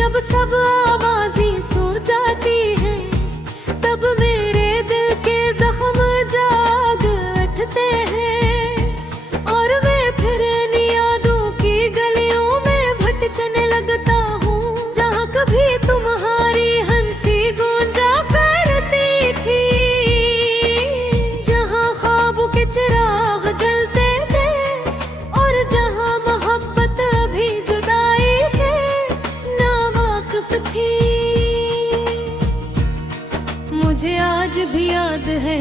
जब सब आवाज़ें सो जाती हैं, तब मेरे दिल के जख्म जाग उठते हैं और मैं फिर इन यादों की गलियों में भटकने लगता हूँ, जहाँ कभी तुम्हारी हंसी गूंजा करती थी, जहाँ ख्वाबों के चिराग जलते थे और जहाँ मोहब्बत अभी जुदाई से नावाकिफ थी। मुझे आज भी याद है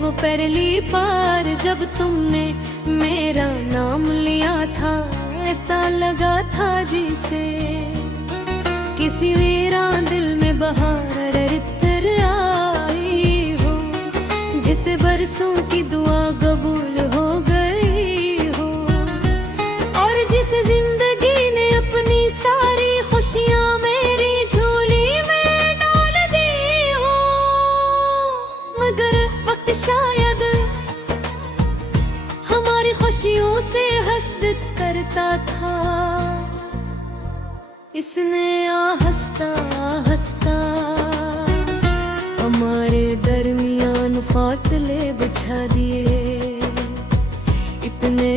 वो पहली बार जब तुमने मेरा नाम लिया था, ऐसा लगा था जैसे किसी वीरान दिल में बहार इत्र आई हो, जिसे बरसों की दुआ कबूल हो गई हो और जिसे जिंदगी ने अपनी सारी खुशियां मेरी झोली में डाल दी हो। मगर वक्त शायद हमारी खुशियों से हसरत करता था, इसने आहिस्ता आहिस्ता हमारे दरमियान फासले बिछा दिए, इतने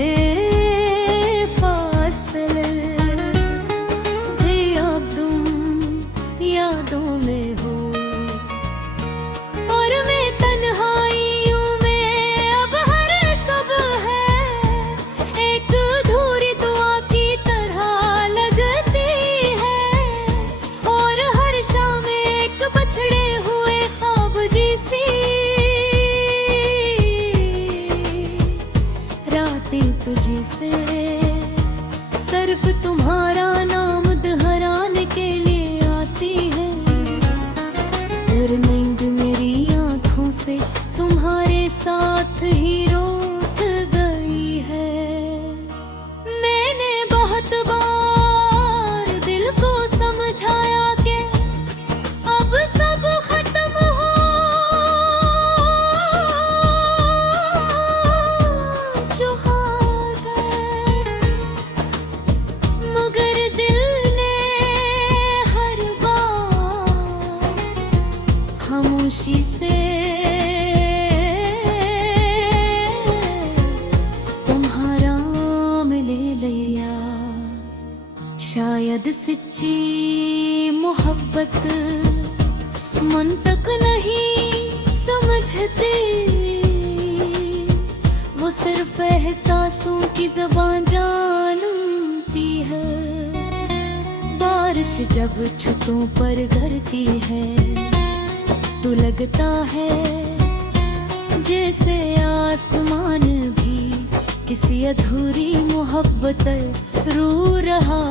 फासले थे अब तुम यादों में हो और मैं तन्हाइयों में अब हर सुबह है एक अधूरी दुआ की तरह लगती है और हर शाम एक बछड़े हुए ख्वाब जैसी रातें तुझे से सिर्फ तुम्हारा नाम दोहराने के लिए आती है और नींद मेरी आंखों से तुम्हारे साथ ही रूठ गई है। मैंने बहुत बार दिल को समझाया कि अब सब खत्म हो चुका है, मगर दिल ने हर बार खामोशी से तुम्हारा नाम ले लिया। शायद सच्ची मोहब्बत मन तक नहीं समझते, वो सिर्फ एहसासों की ज़बान जानती है। बारिश जब छतों पर गिरती है तो लगता है जैसे आसमान भी किसी अधूरी मोहब्बत रो रहा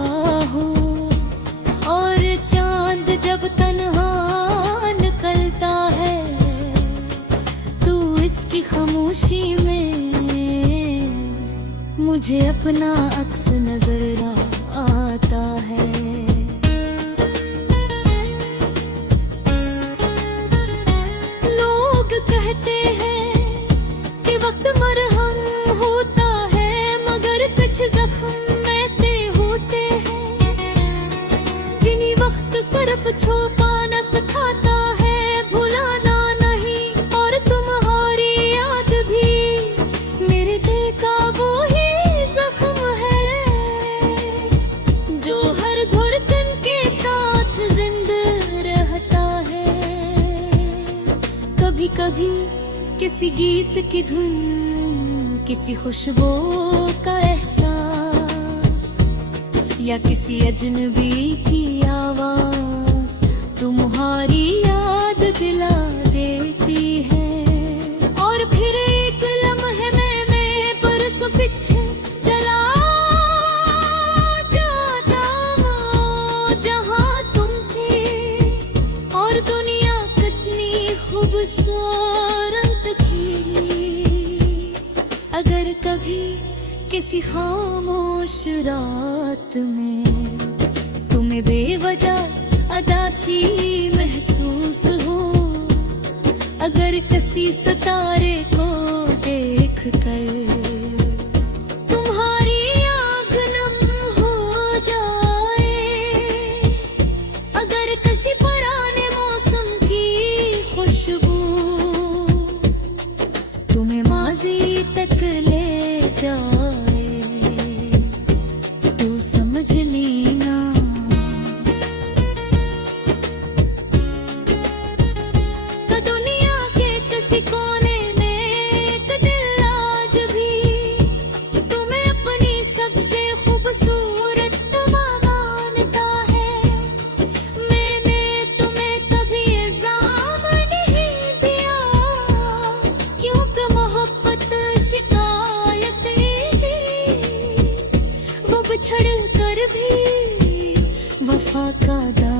हो और चांद जब तन्हा निकलता है तो इसकी खामोशी में मुझे अपना अक्स नजर आता है। लोग कहते हैं कि वक्त मरहम होता है, मगर कुछ जख्म ऐसे होते हैं जिन्हीं वक्त सिर्फ छुपाना सिखाता है, भुलाना नहीं। और तुम्हारी याद भी मेरे दिल का वो ही जख्म है जो हर धड़कन के साथ जिंदा रहता है। कभी कभी किसी गीत की धुन, किसी खुशबू का एहसास या किसी अजनबी की आवाज तुम्हारी याद दिला देती है और फिर एक लम्हे में मैं बरसों पीछे चला जाता हूँ जहाँ तुम थे और दुनिया कितनी खूबसूरत थी। अगर कभी किसी खामोश रात में तुम्हें बेवजह अदासी महसूस हो, अगर किसी सितारे को देख कर तुम्हारी आँख नम हो जाए वफा का दामन